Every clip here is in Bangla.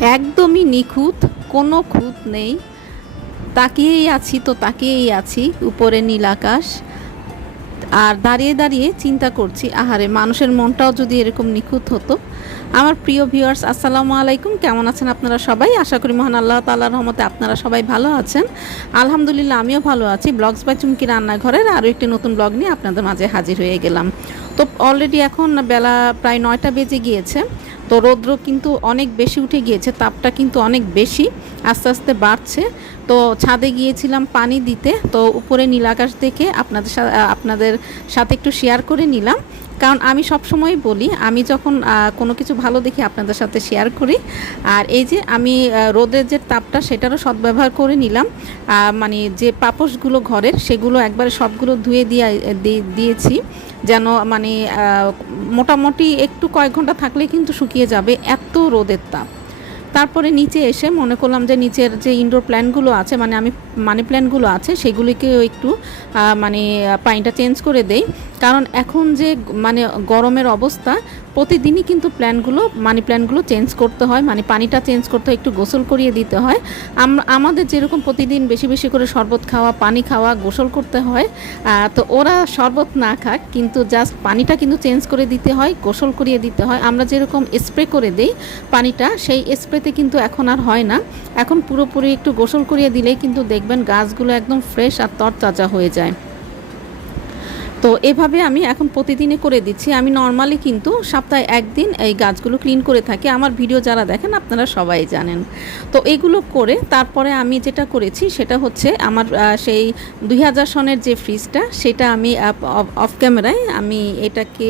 একদমই নিখুঁত, কোনো খুঁত নেই। তাকিয়েই আছি তো, তাকিয়েই আছি, উপরে নীল আকাশ। আর দাঁড়িয়ে দাঁড়িয়ে চিন্তা করছি, আহারে, মানুষের মনটাও যদি এরকম নিখুঁত হতো। আমার প্রিয় ভিউয়ার্স আসসালামু আলাইকুম, কেমন আছেন আপনারা সবাই? আশা করি মহান আল্লাহ তাল্লাহ রহমতে আপনারা সবাই ভালো আছেন। আলহামদুলিল্লাহ, আমিও ভালো আছি। ব্লগস বাই চুমকি রান্নাঘরের আরও একটি নতুন ব্লগ নিয়ে আপনাদের মাঝে হাজির হয়ে গেলাম। তো অলরেডি এখন বেলা প্রায় নয়টা বেজে গিয়েছে। তো রৌদ্র কিন্তু অনেক বেশি উঠে গিয়েছে তাপটা কিন্তু অনেক বেশি আস্তে আস্তে বাড়ছে। তো ছাদে গিয়েছিলাম পানি দিতে, তো উপরে নীল আকাশ দেখে আপনাদের আপনাদের সাথে একটু শেয়ার করে নিলাম। কারণ আমি সব সময় বলি, আমি যখন কোনো কিছু ভালো দেখি আপনাদের সাথে শেয়ার করি, আর এই যে আমি রোদের যে তাপটা সেটারও সদ্ব্যবহার করে নিলাম মানে যে পাপোশগুলো ঘরের সেগুলো একবারে সবগুলো ধুয়ে দিয়ে- দিয়েছি, যেন মানে মোটামুটি একটু কয়েক ঘণ্টা থাকলে কিন্তু শুকিয়ে যাবে এত রোদের তাপ। তারপরে নিচে এসে মনে করলাম যে নিচের যে ইনডোর প্ল্যানগুলো আছে মানে আমি মানি প্ল্যানগুলো আছে, সেগুলিকেও একটু মানে পানিটা চেঞ্জ করে দেই। কারণ এখন যে মানে গরমের অবস্থা, প্রতিদিনই কিন্তু প্ল্যানগুলো মানি প্ল্যানগুলো চেঞ্জ করতে হয় মানে পানিটা চেঞ্জ করতে হয়, একটু গোসল করিয়ে দিতে হয়। আম- আমাদের যেরকম প্রতিদিন বেশি বেশি করে শরবত খাওয়া, পানি খাওয়া, গোসল করতে হয় তো ওরা শরবত না খাক, কিন্তু জাস্ট পানিটা কিন্তু চেঞ্জ করে দিতে হয়, গোসল করিয়ে দিতে হয়। আমরা যেরকম স্প্রে করে দেই পানিটা, সেই স্প্রেতে কিন্তু এখন আর হয় না। এখন পুরোপুরি একটু গোসল করিয়ে দিলেই কিন্তু দেখবেন গাছগুলো একদম ফ্রেশ আর তরতাজা হয়ে যায়। তো এভাবে আমি এখন প্রতিদিনে করে দিচ্ছি। আমি নর্মালি কিন্তু সপ্তাহে একদিন এই গাছগুলো ক্লিন করে থাকি। আমার ভিডিও যারা দেখেন, আপনারা সবাই জানেন। তো এগুলো করে তারপরে আমি যেটা করেছি, সেটা হচ্ছে আমার সেই দুই হাজার সনের যে ফ্রিজটা সেটা আমি অফ ক্যামেরায় আমি এটাকে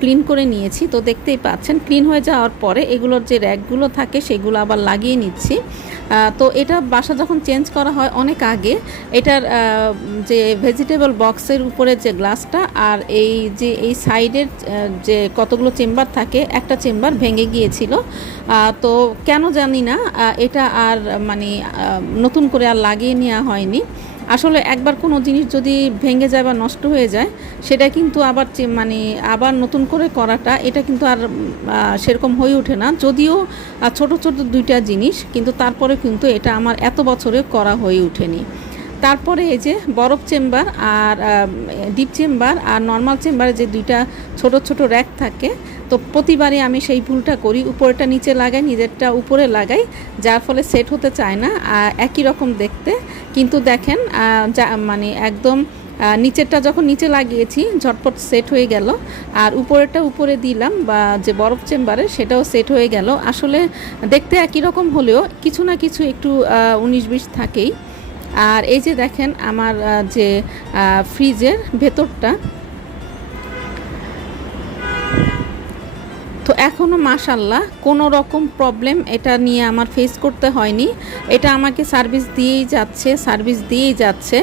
ক্লিন করে নিয়েছি। তো দেখতেই পাচ্ছেন ক্লিন হয়ে যাওয়ার পরে এগুলোর যে র্যাকগুলো থাকে, সেগুলো আবার লাগিয়ে নিচ্ছি। তো এটা বাসা যখন চেঞ্জ করা হয় অনেক আগে, এটার যে ভেজিটেবল বক্সের উপরে যে গ্লাসটা আর এই যে, এই সাইডের যে কতগুলো চেম্বার থাকে, একটা চেম্বার ভেঙে গিয়েছিল। তো কেন জানি না এটা আর মানে নতুন করে আর লাগিয়ে নেওয়া হয়নি। আসলে একবার কোনো জিনিস যদি ভেঙে যায় বা নষ্ট হয়ে যায়, সেটা কিন্তু আবার মানে আবার নতুন করে করাটা, এটা কিন্তু আর সেরকম হয়ে ওঠে না। যদিও ছোট ছোট দুইটা জিনিস, কিন্তু তারপরে কিন্তু এটা আমার এত বছরে করা হয়ে ওঠেনি। তারপরে এই যে বরফ চেম্বার আর ডিপ চেম্বার আর নর্মাল চেম্বারে যে দুইটা ছোট ছোট র্যাক থাকে, তো প্রতিবারই আমি সেই ভুলটা করি। উপরেটা নিচে লাগাই, নিজেরটা উপরে লাগাই, যার ফলে সেট হতে চায় না একই রকম দেখতে। কিন্তু দেখেন যা মানে একদম নিচেরটা যখন নিচে লাগিয়েছি, ঝটপট সেট হয়ে গেল। আর উপরেরটা উপরে দিলাম বা যে বরফ চেম্বারে, সেটাও সেট হয়ে গেল। আসলে দেখতে একই রকম হলেও কিছু না কিছু একটু উনিশ বিশ থাকেই। আর এই যে দেখেন আমার যে ফ্রিজের ভেতরটা। তো এখনও মাশাল্লাহ কোনো রকম প্রবলেম এটা নিয়ে আমার ফেস করতে হয়নি। এটা আমাকে সার্ভিস দিয়েই যাচ্ছে সার্ভিস দিয়েই যাচ্ছে।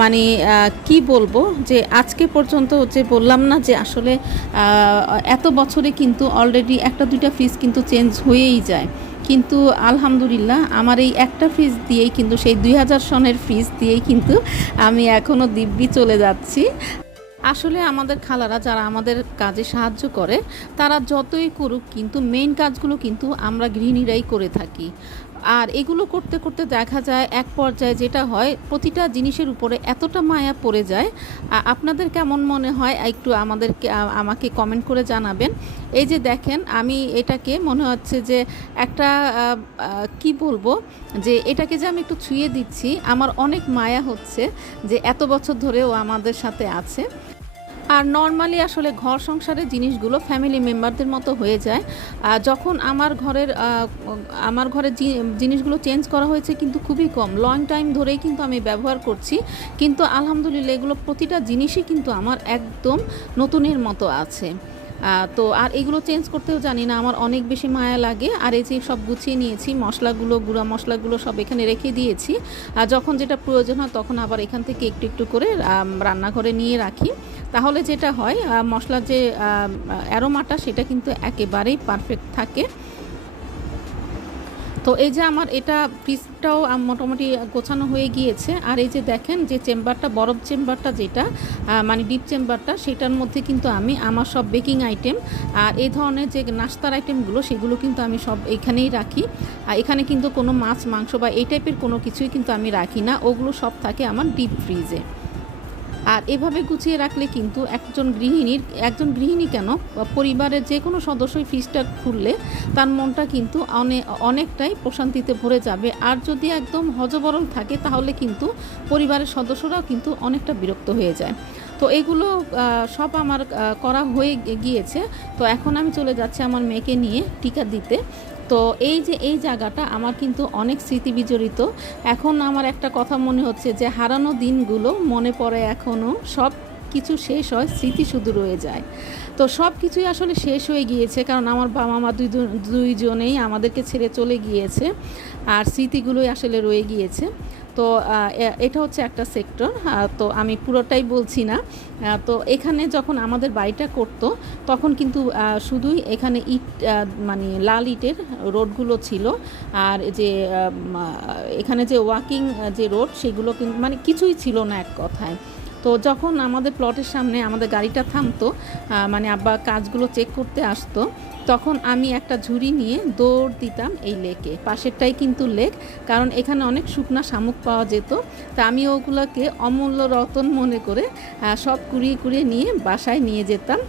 মানে কি বলব যে, আজকে পর্যন্ত যে বললাম না যে আসলে এত বছরে কিন্তু অলরেডি একটা দুইটা ফ্রিজ কিন্তু চেঞ্জ হয়েই যায়। কিন্তু আলহামদুলিল্লাহ আমার এই একটা ফ্রিজ দিয়েই কিন্তু সেই দুই হাজার সনের ফ্রিজ দিয়েই কিন্তু আমি এখনও দিব্যি চলে যাচ্ছি। আসলে আমাদের খালারা যারা আমাদের কাজে সাহায্য করে, তারা যতই করুক কিন্তু মেইন কাজগুলো কিন্তু আমরা গৃহিণীরাই করে থাকি। আর এগুলো করতে করতে দেখা যায় এক পর্যায়ে যেটা হয়, প্রতিটা জিনিসের উপরে এতটা মায়া পড়ে যায়। আপনাদের কেমন মনে হয়? একটু আমাদেরকে আমাকে কমেন্ট করে জানাবেন। এই যে দেখেন, আমি এটাকে মনে হচ্ছে যে একটা কি বলব? যে এটাকে যে আমি একটু ছুঁয়ে দিচ্ছি, আমার অনেক মায়া হচ্ছে যে এত বছর ধরেও আমাদের সাথে আছে। আর নর্মালি আসলে ঘর সংসারের জিনিসগুলো ফ্যামিলি মেম্বারদের মতো হয়ে যায়। যখন আমার ঘরের আমার ঘরের জি- জিনিসগুলো চেঞ্জ করা হয়েছে কিন্তু খুবই কম। লং টাইম ধরেই কিন্তু আমি ব্যবহার করছি। কিন্তু আলহামদুলিল্লাহ এগুলো প্রতিটা জিনিসই কিন্তু আমার একদম নতুনের মতো আছে। তো আর এগুলো চেঞ্জ করতেও জানি না, আমার অনেক বেশি মায়া লাগে। আর এই যে সব গুছিয়ে নিয়েছি, মশলাগুলো, গুঁড়া মশলাগুলো সব এখানে রেখে দিয়েছি। আর যখন যেটা প্রয়োজন হয় তখন আবার এখান থেকে একটু একটু করে রান্নাঘরে নিয়ে রাখি। তাহলে যেটা হয় মশলার যে অ্যারোমাটা, সেটা কিন্তু একেবারেই পারফেক্ট থাকে। তো এই যে আমার এটা ফ্রিজটাও মোটামুটি গোছানো হয়ে গিয়েছে। আর এই যে দেখেন যে চেম্বারটা, বরফ চেম্বারটা যেটা মানে ডিপ চেম্বারটা, সেটার মধ্যে কিন্তু আমি, আমার সব বেকিং আইটেম আর এই ধরনের যে নাস্তার আইটেমগুলো সেগুলো কিন্তু আমি সব এখানেই রাখি। আর এখানে কিন্তু কোনো মাছ, মাংস বা এই টাইপের কোনো কিছুই কিন্তু আমি রাখি না। ওগুলো সব থাকে আমার ডিপ ফ্রিজে আর এভাবে গুছিয়ে রাখলে কিন্তু একজন গৃহিণীর, একজন গৃহিণী কেন পরিবারের যে কোনো সদস্যই ফ্রিজটা খুললে তার মনটা কিন্তু অনেক অনেকটাই প্রশান্তিতে ভরে যাবে। আর যদি একদম হজবরল থাকে তাহলে কিন্তু পরিবারের সদস্যরাও কিন্তু অনেকটা বিরক্ত হয়ে যায়। তো এগুলো সব আমার করা হয়ে গিয়েছে। তো এখন আমি চলে যাচ্ছি আমার মেয়েকে নিয়ে টিকা দিতে। তো এই যে, এই জায়গাটা আমার কিন্তু অনেক স্মৃতি বিজড়িত। এখন আমার একটা কথা মনে হচ্ছে যে, হারানো দিনগুলো মনে পড়ে এখনও সব কিছু শেষ হয়, স্মৃতি শুধু রয়ে যায়। তো সব কিছুই আসলে শেষ হয়ে গিয়েছে, কারণ আমার বাবা মা দুই, দুইজনেই আমাদেরকে ছেড়ে চলে গিয়েছে। আর স্মৃতিগুলোই আসলে রয়ে গিয়েছে। তো এটা হচ্ছে একটা সেক্টর তো আমি পুরোটাই বলছি না। তো এখানে যখন আমাদের বাড়িটা করত, তখন কিন্তু শুধুই এখানে ইট মানে লাল ইটের রোডগুলো ছিল। আর যে এখানে যে ওয়াকিং যে রোড, সেগুলো কিন্তু মানে কিছুই ছিল না এক কথায়। তো যখন আমাদের প্লটের সামনে আমাদের গাড়িটা থামতো মানে আব্বা কাজগুলো চেক করতে আসতো, তখন আমি একটা ঝুড়ি নিয়ে দৌড় দিতাম এই লেকে পাশেরটাই কিন্তু লেক কারণ এখানে অনেক শুকনা শামুক পাওয়া যেত। তা আমি ওগুলোকে অমূল্য রতন মনে করে সব কুড়িয়ে কুড়িয়ে নিয়ে বাসায় নিয়ে যেতাম।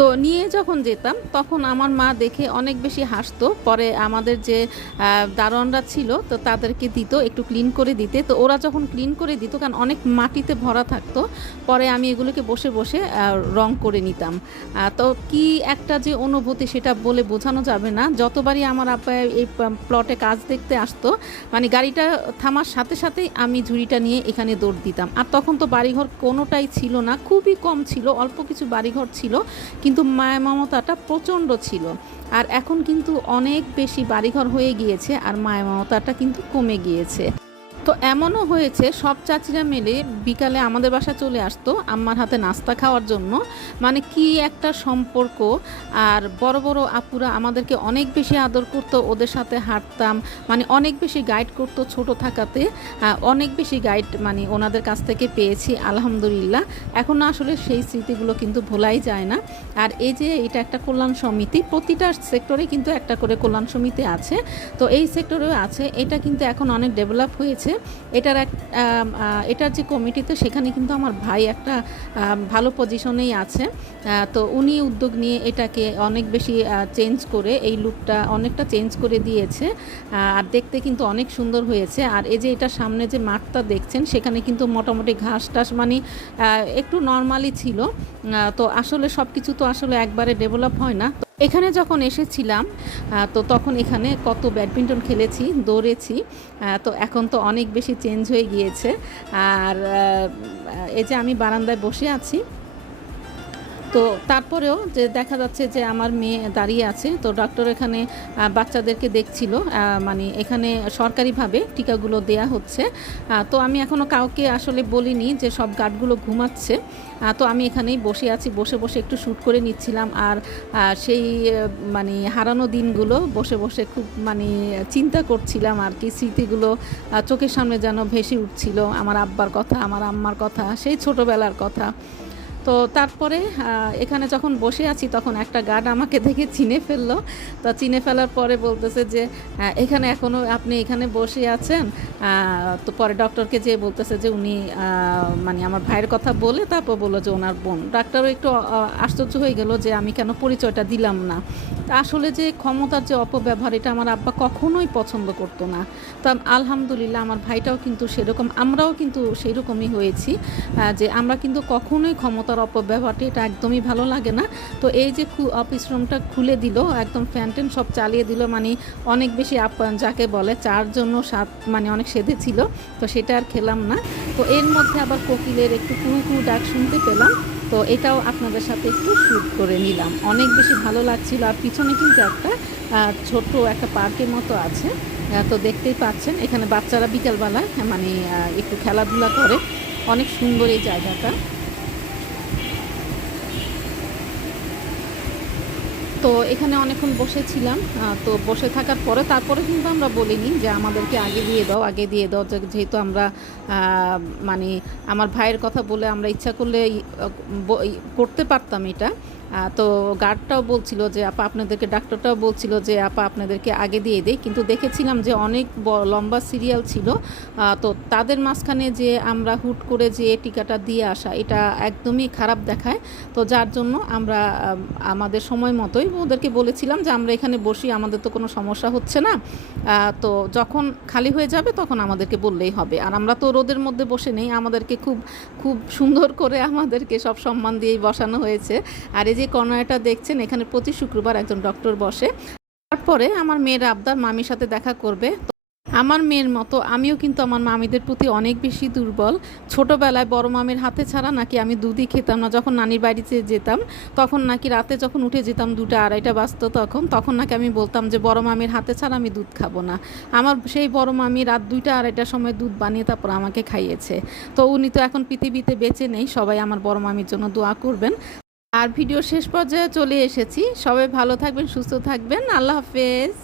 তো নিয়ে যখন যেতাম, তখন আমার মা দেখে অনেক বেশি হাসতো। পরে আমাদের যে দারোয়ানরা ছিল, তো তাদেরকে দিত, একটু ক্লিন করে দিতে। তো ওরা যখন ক্লিন করে দিত, কারণ অনেক মাটিতে ভরা থাকতো, পরে আমি এগুলোকে বসে বসে রং করে নিতাম। তো কি একটা যে অনুভূতি সেটা বলে বোঝানো যাবে না। যতবারই আমার আব্বা এই প্লটে কাজ দেখতে আসতো মানে গাড়িটা থামার সাথে সাথেই আমি ঝুড়িটা নিয়ে এখানে দৌড় দিতাম। আর তখন তো বাড়িঘর কোনোটাই ছিল না, খুবই কম ছিল, অল্প কিছু বাড়িঘর ছিল। কিন্তু মায়া মমতাটা প্রচণ্ড ছিল। আর এখন কিন্তু অনেক বেশি বাড়িঘর হয়ে গিয়েছে আর মায়া মমতাটা কিন্তু কমে গিয়েছে। তো এমনও হয়েছে, সব চাচিরা মিলে বিকালে আমাদের বাসা চলে আসতো আম্মার হাতে নাস্তা খাওয়ার জন্য। মানে কি একটা সম্পর্ক। আর বড় বড় আপুরা আমাদেরকে অনেক বেশি আদর করতো, ওদের সাথে হাঁটতাম। মানে অনেক বেশি গাইড করতো ছোট থাকাতে। অনেক বেশি গাইড মানে ওনাদের কাছ থেকে পেয়েছি, আলহামদুলিল্লাহ। এখন আসলে সেই স্মৃতিগুলো কিন্তু ভোলাই যায় না। আর এই যে এটা একটা কল্যাণ সমিতি, প্রতিটা সেক্টরে কিন্তু একটা করে কল্যাণ সমিতি আছে। তো এই সেক্টরেও আছে। এটা কিন্তু এখন অনেক ডেভেলপ হয়েছে। এটার এক এটার যে কমিটিতে সেখানে কিন্তু আমার ভাই একটা ভালো পজিশনেই আছে। তো উনি উদ্যোগ নিয়ে এটাকে অনেক বেশি চেঞ্জ করে এই লুকটা অনেকটা চেঞ্জ করে দিয়েছে। আর দেখতে কিন্তু অনেক সুন্দর হয়েছে। আর এই যে এটা সামনে যে মাঠটা দেখছেন, সেখানে কিন্তু মোটামুটি ঘাস টাস মানে একটু নর্মালি ছিল। তো আসলে সব কিছু তো আসলে একবারে ডেভেলপ হয় না। এখানে যখন এসেছিলাম তো তখন এখানে কত ব্যাডমিন্টন খেলেছি, দৌড়েছি তো এখন তো অনেক বেশি চেঞ্জ হয়ে গিয়েছে। আর এই যে আমি বারান্দায় বসে আছি তো তারপরেও যে দেখা যাচ্ছে যে আমার মেয়ে দাঁড়িয়ে আছে, তো ডক্টর এখানে বাচ্চাদেরকে দেখছিল মানে এখানে সরকারিভাবে টিকাগুলো দেয়া হচ্ছে। তো আমি এখনও কাউকে আসলে বলিনি যে সব গার্ডগুলো ঘুমাচ্ছে। তো আমি এখানেই বসে আছি, বসে বসে একটু শ্যুট করে নিচ্ছিলাম আর সেই মানে হারানো দিনগুলো বসে বসে খুব মানে চিন্তা করছিলাম আর কি, স্মৃতিগুলো চোখের সামনে যেন ভেসে উঠছিল। আমার আব্বার কথা, আমার আম্মার কথা, সেই ছোটোবেলার কথা। তো তারপরে এখানে যখন বসে আছি তখন একটা গার্ড আমাকে দেখে চিনে ফেলল। তো চিনে ফেলার পরে বলতেছে যে এখানে এখনও আপনি এখানে বসে আছেন। তো পরে ডক্টরকে যে বলতেছে যে, উনি মানে আমার ভাইয়ের কথা বলে তারপর বলল যে, ওনার বোন। ডাক্তারও একটু আশ্চর্য হয়ে গেল যে, আমি কেন পরিচয়টা দিলাম না? আসলে যে ক্ষমতার যে অপব্যবহার, এটা আমার আব্বা কখনোই পছন্দ করতো না। তো আলহামদুলিল্লাহ আমার ভাইটাও কিন্তু সেরকম, আমরাও কিন্তু সেই রকমই হয়েছি যে আমরা কিন্তু কখনোই ক্ষমতার অপব্যবহারটি, এটা একদমই ভালো লাগে না। তো এই যে অফিস রুমটা খুলে দিল, একদম ফ্যান ট্যান সব চালিয়ে দিল মানে অনেক বেশি আপ্যায়ন যাকে বলে চার জন্য সাত মানে অনেক সেধে ছিল, তো সেটা আর খেলাম না। তো এর মধ্যে আবার কোকিলের একটু কুরু ডাক শুনতে পেলাম। তো এটাও আপনাদের সাথে একটু শ্যুট করে নিলাম। অনেক বেশি ভালো লাগছিল। আর পিছনে কিন্তু একটা ছোট্ট একটা পার্কের মতো আছে। তো দেখতেই পাচ্ছেন, এখানে বাচ্চারা বিকালবেলা মানে একটু খেলাধুলা করে। অনেক সুন্দর এই জায়গাটা। তো এখানে অনেকক্ষণ বসেছিলাম তো বসে থাকার পরে তারপরে কিন্তু আমরা বলিনি যে আমাদেরকে আগে দিয়ে দাও, আগে দিয়ে দাও যেহেতু আমরা মানে আমার ভাইয়ের কথা বলে আমরা ইচ্ছা করলে করতে পারতাম এটা। তো গার্ডটাও বলছিল যে, আপা, আপনাদেরকে, ডাক্তারটাও বলছিল যে, আপা, আপনাদেরকে আগে দিয়ে দেই। কিন্তু দেখেছিলাম যে, অনেক লম্বা সিরিয়াল ছিল। তো তাদের মাঝখানে যে, আমরা হুট করে যে, টিকাটা দিয়ে আসা, এটা একদমই খারাপ দেখায়। তো যার জন্য আমরা আমাদের সময় মতোই ওদেরকে বলেছিলাম যে, আমরা এখানে বসি, আমাদের তো কোনো সমস্যা হচ্ছে না। তো যখন খালি হয়ে যাবে, তখন আমাদেরকে বললেই হবে। আর আমরা তো রোদের মধ্যে বসে নেই, আমাদেরকে খুব খুব সুন্দর করে আমাদেরকে সব সম্মান দিয়েই বসানো হয়েছে। আর এই যে কর্নারটা দেখছেন, এখানে প্রতি শুক্রবার একজন ডক্টর বসে। তারপরে আমার মেয়ের আবদার মামির সাথে দেখা করবে। আমার মেয়ের মতো আমিও কিন্তু আমার মামিদের প্রতি অনেক বেশি দুর্বল। ছোটোবেলায় বড় মামির হাতে ছাড়া নাকি আমি দুধই খেতাম না। যখন নানির বাড়িতে যেতাম, তখন নাকি রাতে যখন উঠে যেতাম দুটা আড়াইটা বাজতো তখন তখন নাকি আমি বলতাম যে, বড় মামির হাতে ছাড়া আমি দুধ খাব না। আমার সেই বড় মামি রাত দুইটা আড়াইটার সময় দুধ বানিয়ে তারপর আমাকে খাইয়েছে। তো উনি তো এখন পৃথিবীতে বেঁচে নেই। সবাই আমার বড় মামির জন্য দোয়া করবেন। আর ভিডিও শেষ পর্যায়ে চলে এসেছি। সবাই ভালো থাকবেন সুস্থ থাকবেন। আল্লাহ হাফেজ।